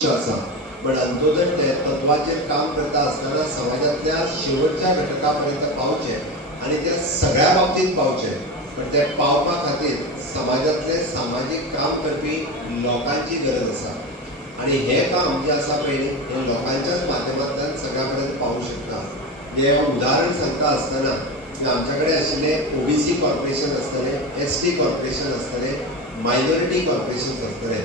पण अंत्योदय तत्वाचेर काम करता असताना समाजातल्या शेवटच्या घटकापर्यंत पावचे आणि त्या सगळ्या बाबतीत पावचे. पण ते पावपा खातीर समाजातले सामाजिक काम करपी लोकांची गरज आसा आणि हे काम जे आसा पळय हे लोकांच्याच माध्यमांतल्यान सगळ्या पर्यंत पावूंक शकता. जे उदाहरण सांगता आसतना आमच्या कडेन आशिल्ले ओबीसी कॉर्पोरेशन आसतले, एसटी कॉर्पोरेशन आसतले, मायनॉरिटी कॉर्पोरेशन आसतले.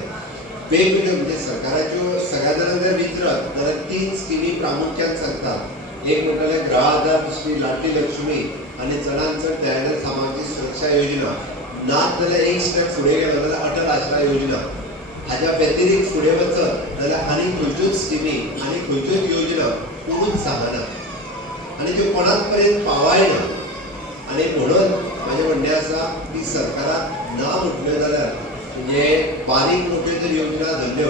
वेगवेगळ्यो म्हणजे सरकाराच्यो सगळ्या जाणां जर विचारत जाल्यार 3 स्किमी प्रामुख्यान सांगतात. एक म्हणटले गृह आधार, दुसरी लाडली लक्ष्मी आणि चडांत चड दयानंद सामाजिक सुरक्षा योजना. नात जाल्यार एक स्टेप फुडें गेलो जाल्यार अटल आश्रा योजना. हाच्या व्यतिरिक्त फुडें वचत जाल्यार आनी खंयच्योच स्किमी आनी खंयच्योच योजना कोणूच सांगना आनी त्यो कोणाच पर्यंत पावाय ना. आनी म्हणून म्हाजें म्हणणें आसा की सरकाराक ना म्हटल्यो जाल्यार म्हणजे बारीक मोठ्यो जर योजना धरल्यो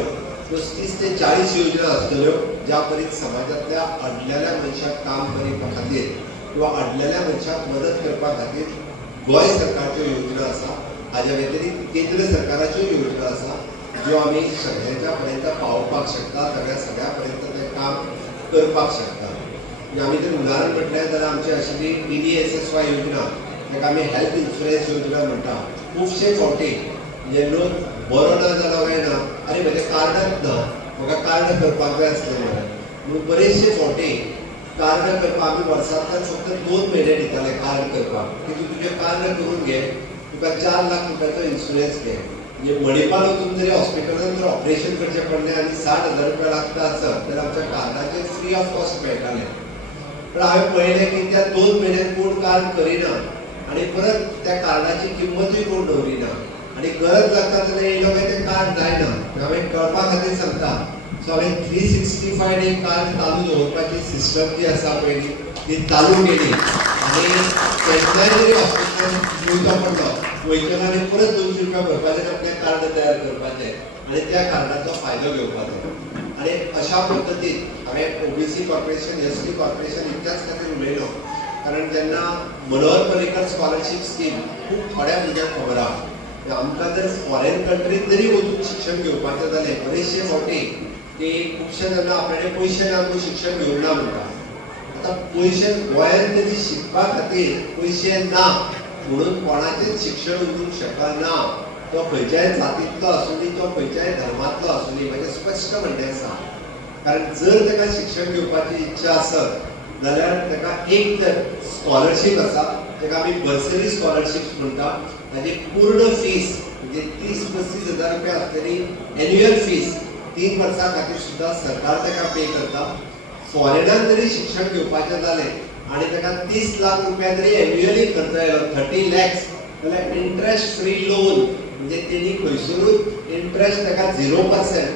35 ते 40 योजना आसतल्यो ज्या परीत समाजातल्या अडलेल्या मनशाक काम करपा खातीर किंवा अडलेल्या मनशाक मदत करपा खातीर गोंय सरकारच्यो योजना आसा. हाच्या व्यतिरिक्त केंद्र सरकाराच्यो योजना आसा ज्यो आमी सगळ्यांच्या पर्यंत पावोवपाक शकता, सगळ्या पर्यंत तें काम करपाक शकता. आमी जर उदाहरण म्हटलें जाल्यार आमची आशिल्ली DDSSY योजना, ताका आमी हेल्थ इन्शुरन्स योजना म्हणटा. खुबशे फावटी म्हणजे लोक बरो ना जालो काय ना, अरे म्हजें कार्डच ना, म्हाका कार्ड करपाक जाय आसलें म्हणून बरेचशे फावटी कार्ड करपाक आमी वर्सांतल्यान फक्त 2 म्हयने दिताले कार्ड करपाक की तूं तुजें कार्ड करून घे, तुका 4 लाख रुपयाचो इन्शुरन्स घे. म्हणजे मणिपाल वचून जरी हॉस्पिटलांत जर ऑपरेशन करचें पडलें आनी 60,000 रुपया लागता आसत जाल्यार आमच्या कार्डाचेर फ्री ऑफ कॉस्ट मेळटालें. पण हांवें पळयलें की त्या 2 म्हयन्यान कोण कार्ड करिना आनी परत त्या कार्डाची किंमतूय कोण दवरिना आणि गरज लागता जाल्यार येयलो काय तें कार्ड जायना. हांवें कळपा खातीर सांगता. सो हांवें 365 डे कार्ड चालू दवरपाची सिस्टम जी आसा पळय ती चालू केली आनी केन्नाय जरी हॉस्पिटलांत येवचो पडलो वयतलो आनी परत 200 रुपया भरपाचें आपलें कार्ड तयार करपाचें आनी त्या कार्डाचो फायदो घेवपाचो. आनी अशा पद्दतीन हांवें ओबीसी कॉर्पोरेशन, एसटी कॉर्पोरेशन इतल्याच खातीर उलयलो कारण जेन्ना मनोहर पर्रीकर स्कॉलरशीप स्कीम खूब थोड्या भुरग्यांक खबर आहा. आमकां जर फॉरेन कंट्रीत जरी वचून शिक्षण घेवपाचें जालें बरेचशे फावटी की खुबशे जाणां आपणे कडेन पयशे ना म्हणून शिक्षण घेवंक ना म्हणटा. आतां पयशे गोंयांत तरी शिकपा खातीर पयशे ना म्हणून कोणाचेंच शिक्षण उरूंक शकना. तो खंयच्याय जातींतलो आसूंदी, तो खंयच्याय धर्मांतलो आसूंदी, म्हजें स्पश्ट म्हणणें आसा. कारण जर ताका शिक्षण घेवपाची इच्छा आसत जाल्यार ताका एक तर स्कॉलरशीप आसा, ताका आमी बर्सरी स्कॉलरशीप म्हणटा. ताची पूर्ण फीस म्हणजे 30-35 हजार रुपया आसलेली एन्युअल फीस 3 वर्सां खातीर सुद्दां सरकार ताका पे करता. फॉरेनान जरी शिक्षण घेवपाचें जालें आनी ताका 30 लाख रुपया जरी एन्युअली खर्च आयलो 30 लॅक्स जाल्यार इंट्रस्ट फ्री लोन म्हणजे तेणी खंयसरूच इंट्रस्ट ताका 0%,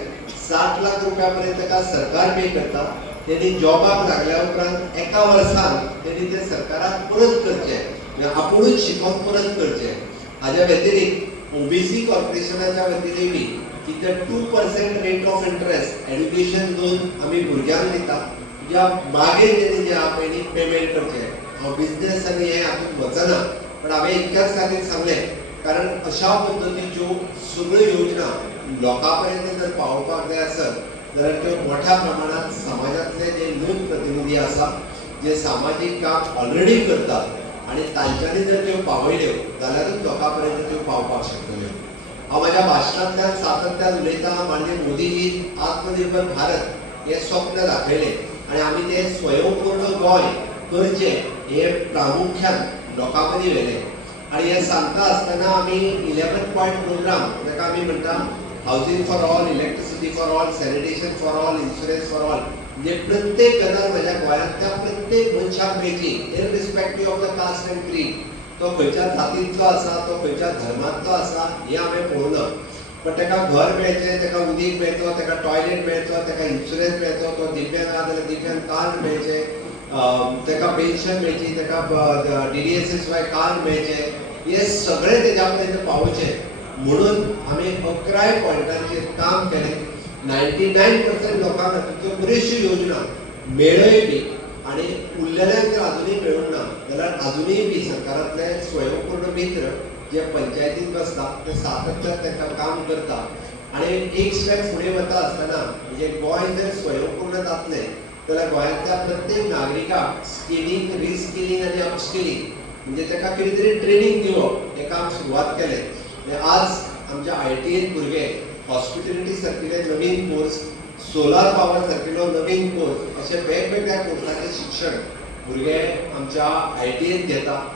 60 लाख रुपया पर्यंत ताका सरकार पे करता. तेणी जॉबाक लागल्या उपरांत एका वर्सान तेणी तें सरकाराक परत करचें, आपुणूच शिकोवन परत करचें. हाच्या व्यतिरिक्त ओबीसी कॉर्पोरेशनाच्या वतीन बी तिथे 2% rate of interest education loan आमी भुरग्यांक दिता. ज्या मागीर तेणी जे आहा पळय पेमेंट करचें. हांव बिझनेस आनी हें हातूंत वचना पण हांवें इतक्याच खातीर सांगलें कारण अशा पद्दतीच्यो सगळ्यो योजना लोकां पर्यंत जर पावोवपाक जाय आसत जाल्यार त्यो मोठ्या प्रमाणात समाजातले जे लोकप्रतिनिधी आसा जे सामाजीक काम ऑलरेडी करतात आणि तांच्यांनी जर त्यो पावयल्यो जाल्यारूच लोकां पर्यंत त्यो पावपाक शकतल्यो. हांव म्हाज्या भाशणांतल्यान सातत्यान उलयतां माननीय मोदीजीन आत्मनिर्भर भारत हें स्वप्न दाखयलें आनी आमी तें स्वयंपूर्ण गोंय करचें हें प्रामुख्यान लोकां मदीं व्हेलें. आनी हें सांगता आसतना आमी 11 पॉयंट प्रोग्राम जाका आमी म्हणटा housing for all, electricity for all, sanitation for all, insurance for all म्हणजे प्रत्येक गजाल म्हज्या गोंयांतल्या प्रत्येक मनशाक मेळची इररिस्पेक्टीव ऑफ द कास्ट एंड क्रीड. तो खंयच्या जातींतलो आसा, तो खंयच्या धर्मांतलो आसा हें हांवें पळोवना. पण ताका घर मेळचें, ताका उदीक मेळचो, ताका टॉयलेट मेळचो, ताका इन्शुरन्स मेळचो, तो दिव्यांग आसा जाल्यार दिव्यांग कार्ड मेळचें, ताका पेन्शन मेळची, ताका DDSSY कार्ड मेळचें, हें सगळें तेज्या पर्यंत पावचें म्हणून आमी 11 पॉयंटांचेर काम केलें. 99% लोकांक हातूंतल्यो बऱ्योचश्यो योजना मेळ्योय बी आनी उरलेल्यांक जर अजुनूय मेळूंक ना जाल्यार अजुनूय बी सरकारांतले स्वयंपूर्ण मित्र जे पंचायतींत बसता ते सातत्यान तांकां काम करता आणि एक स्टेप फुडें वता आसतना म्हणजे गोंय जर स्वयंपूर्ण जातलें जाल्यार गोंयांतल्या प्रत्येक नागरिकाक स्किलींग रिस्किलींग आनी अपस्किलींग म्हणजे ताका कितें तरी ट्रेनिंग दिवप हें काम सुरवात केलें. म्हणजे आज आमच्या ITN भुरगे हॉस्पिटॅलिटी सारकिले नवीन कोर्स, सोलार पावर सारकिलो नवीन कोर्स अशे वेगवेगळ्या कोर्साचें शिक्षण भुरगे आमच्या ITN घेता.